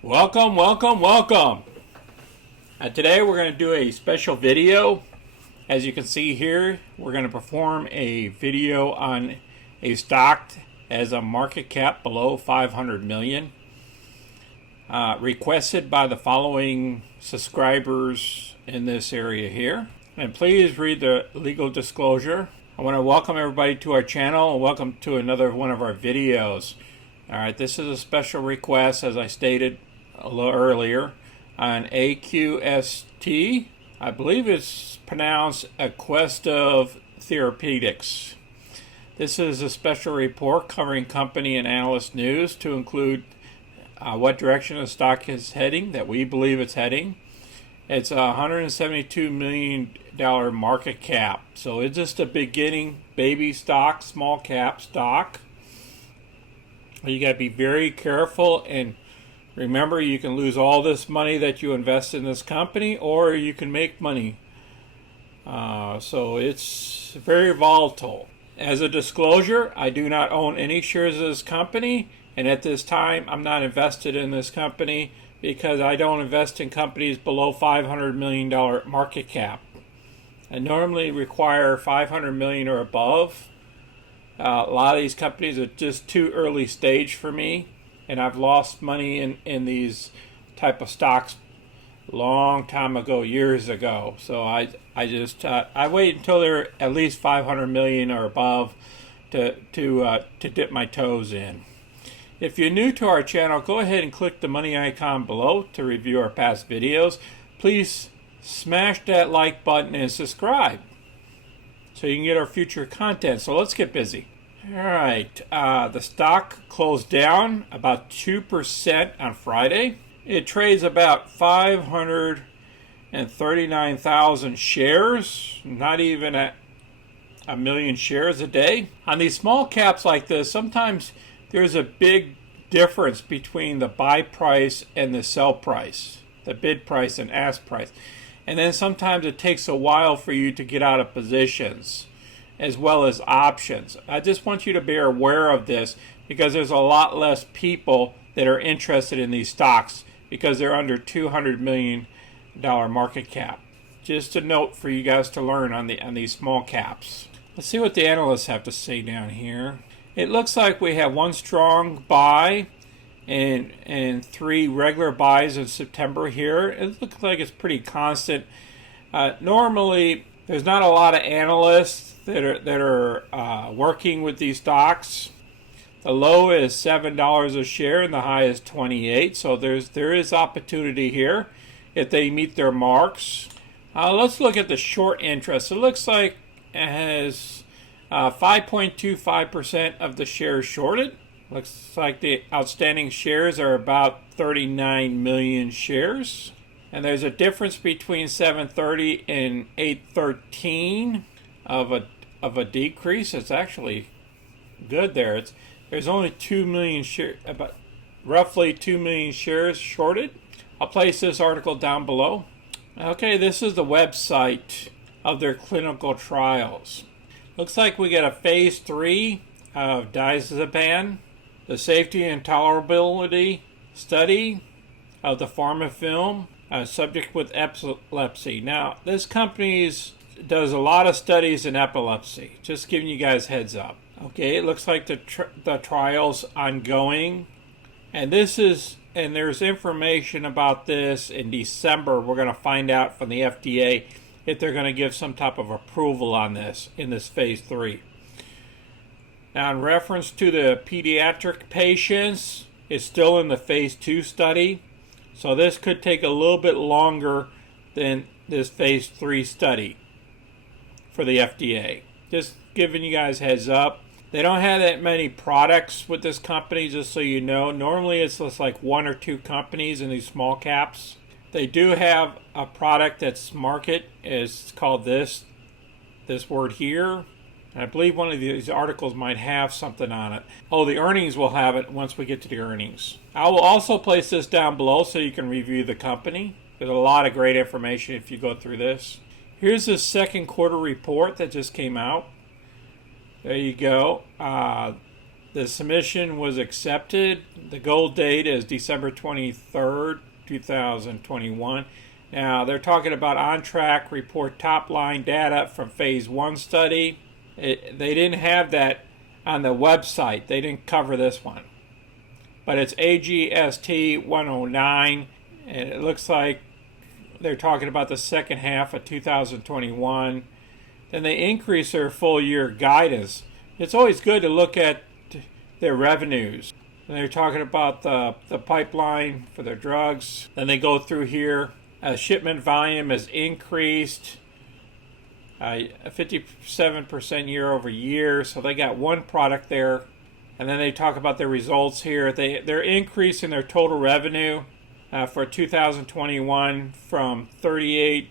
Welcome, welcome, welcome. Today we're going to do a special video. As you can see here, we're going to perform a video on a stock as a market cap below 500 million. Requested by the following subscribers in this area here. And please read the legal disclosure. I want to welcome everybody to our channel and welcome to another one of our videos. Alright, this is a special request, as I stated a little earlier, on AQST. I believe it's pronounced Aquestive Therapeutics. This is a special report covering company and analyst news to include what direction the stock is heading, that we believe it's heading. It's a $172 million market cap. So it's just a beginning baby stock, small cap stock. You got to be very careful, and remember, you can lose all this money that you invest in this company, or you can make money. So it's very volatile. As a disclosure, I do not own any shares of this company, and at this time I'm not invested in this company because I don't invest in companies below $500 million market cap. I normally require $500 million or above. A lot of these companies are just too early stage for me, and I've lost money in these type of stocks long time ago, years ago. So I wait until they're at least 500 million or above to dip my toes in. If you're new to our channel, go ahead and click the money icon below to review our past videos. Please smash that like button and subscribe so you can get our future content. So let's get busy. All right, the stock closed down about 2% on Friday. It trades about 539,000 shares, not even at a million shares a day. On these small caps like this, sometimes there's a big difference between the buy price and the sell price, the bid price and ask price. And then sometimes it takes a while for you to get out of positions, as well as options. I just want you to be aware of this because there's a lot less people that are interested in these stocks because they're under $200 million market cap. Just a note for you guys to learn on these small caps. Let's see what the analysts have to say down here. It looks like we have one strong buy and three regular buys in September here. It looks like it's pretty constant. Normally, there's not a lot of analysts that are working with these stocks. The low is $7 a share and the high is 28. So there is opportunity here if they meet their marks. Let's look at the short interest. It looks like it has 5.25% of the shares shorted. Looks like the outstanding shares are about 39 million shares. And there's a difference between 730 and 813 of a decrease. It's actually good there. There's only 2 million shares, about roughly 2 million shares shorted. I'll place this article down below. Okay, this is the website of their clinical trials. Looks like we got a phase 3 of diazepam, the safety and tolerability study of the pharma film, subject with epilepsy. Now, this company does a lot of studies in epilepsy. Just giving you guys heads up. Okay, it looks like the trial's ongoing, and there's information about this in December. We're going to find out from the FDA if they're going to give some type of approval on this in this phase 3. Now, in reference to the pediatric patients, it's still in the phase 2 study. So this could take a little bit longer than this phase 3 study for the FDA. Just giving you guys heads up. They don't have that many products with this company, just so you know. Normally it's just like one or two companies in these small caps. They do have a product that's market. It's called this word here. And I believe one of these articles might have something on it. Oh, the earnings will have it once we get to the earnings. I will also place this down below so you can review the company. There's a lot of great information if you go through this. Here's the second quarter report that just came out. There you go. The submission was accepted. The goal date is December 23rd, 2021. Now, they're talking about on track, report top line data from phase 1 study. They didn't have that on the website. They didn't cover this one. But it's AQST 109, and it looks like they're talking about the second half of 2021. Then they increase their full year guidance. It's always good to look at their revenues. And they're talking about the pipeline for their drugs. Then they go through here. Shipment volume has increased 57% year over year. So they got one product there. And then they talk about their results here. They're increasing their total revenue for 2021 from 38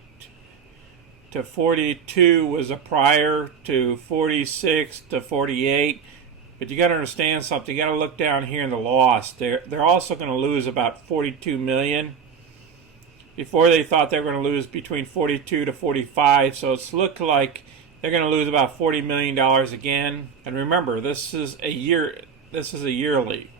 to 42 was a prior to 46 to 48. But you got to understand something. You got to look down here in the loss. They're also going to lose about 42 million. Before they thought they were going to lose between 42 to 45. So it's looked like they're going to lose about $40 million again. And remember, this is a year. This is a yearly.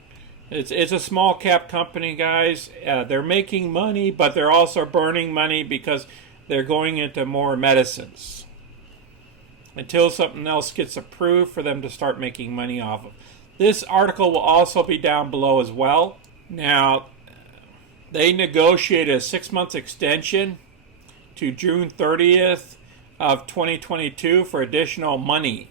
It's a small cap company, guys. They're making money, but they're also burning money because they're going into more medicines until something else gets approved for them to start making money off of. This article will also be down below as well. Now, they negotiated a 6-month extension to June 30th of 2022 for additional money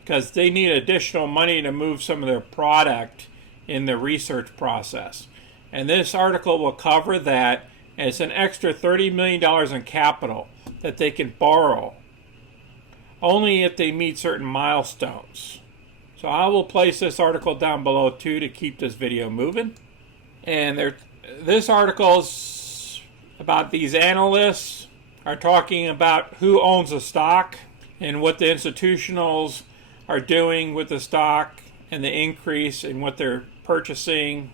because they need additional money to move some of their product in the research process. And this article will cover that. And it's an extra $30 million in capital that they can borrow only if they meet certain milestones. So I will place this article down below too to keep this video moving. And this article's about these analysts are talking about who owns the stock and what the institutionals are doing with the stock and the increase in what they're purchasing.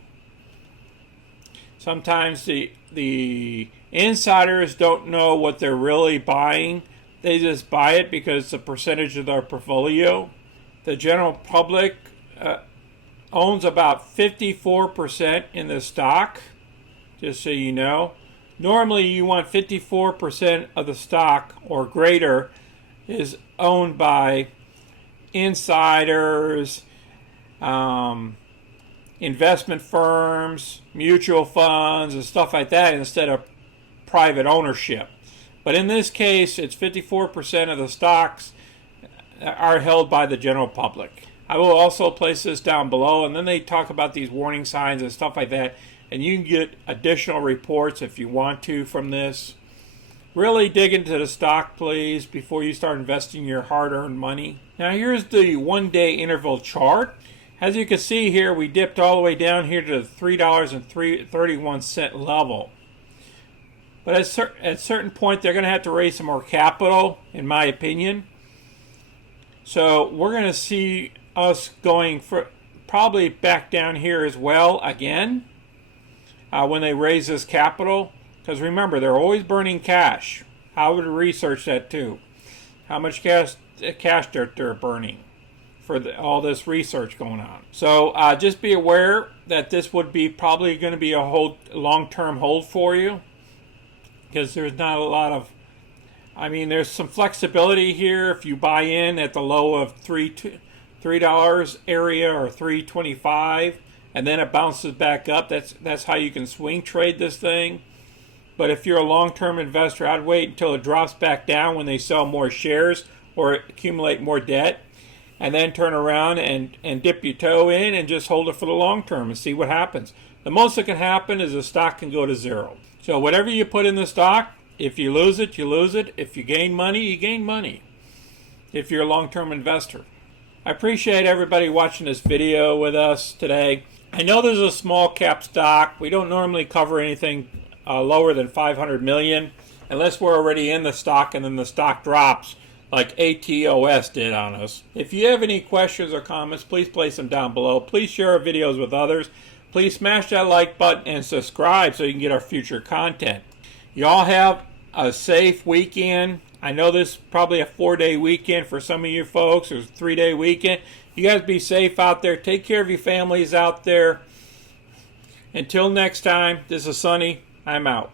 Sometimes the insiders don't know what they're really buying. They just buy it because it's a percentage of their portfolio. The general public owns about 54% in the stock, just so you know. Normally you want 54% of the stock or greater is owned by insiders, investment firms, mutual funds, and stuff like that instead of private ownership. But in this case, it's 54% of the stocks are held by the general public. I will also place this down below, and then they talk about these warning signs and stuff like that, and you can get additional reports if you want to from this. Really dig into the stock, please, before you start investing your hard-earned money. Now here's the one-day interval chart. As you can see here, we dipped all the way down here to the $3.31 level. But at a certain point, they're going to have to raise some more capital, in my opinion. So we're going to see us going for probably back down here as well again when they raise this capital. Because remember, they're always burning cash. I would research that too. How much cash they're burning for all this research going on. So just be aware that this would be probably going to be a long-term hold for you. Because there's not a lot of, there's some flexibility here if you buy in at the low of $3 area or $3.25, and then it bounces back up. That's how you can swing trade this thing. But if you're a long-term investor, I'd wait until it drops back down when they sell more shares or accumulate more debt, and then turn around and dip your toe in and just hold it for the long term and see what happens. The most that can happen is the stock can go to zero. So whatever you put in the stock, if you lose it, you lose it. If you gain money, you gain money. If you're a long-term investor. I appreciate everybody watching this video with us today. I know there's a small cap stock. We don't normally cover anything lower than 500 million unless we're already in the stock and then the stock drops like AQST did on us. If you have any questions or comments, please place them down below. Please share our videos with others. Please smash that like button and subscribe so you can get our future content. You all have a safe weekend. I know this is probably a 4-day weekend for some of you folks, or a 3-day weekend. You guys be safe out there. Take care of your families out there. Until next time, this is Sonny. I'm out.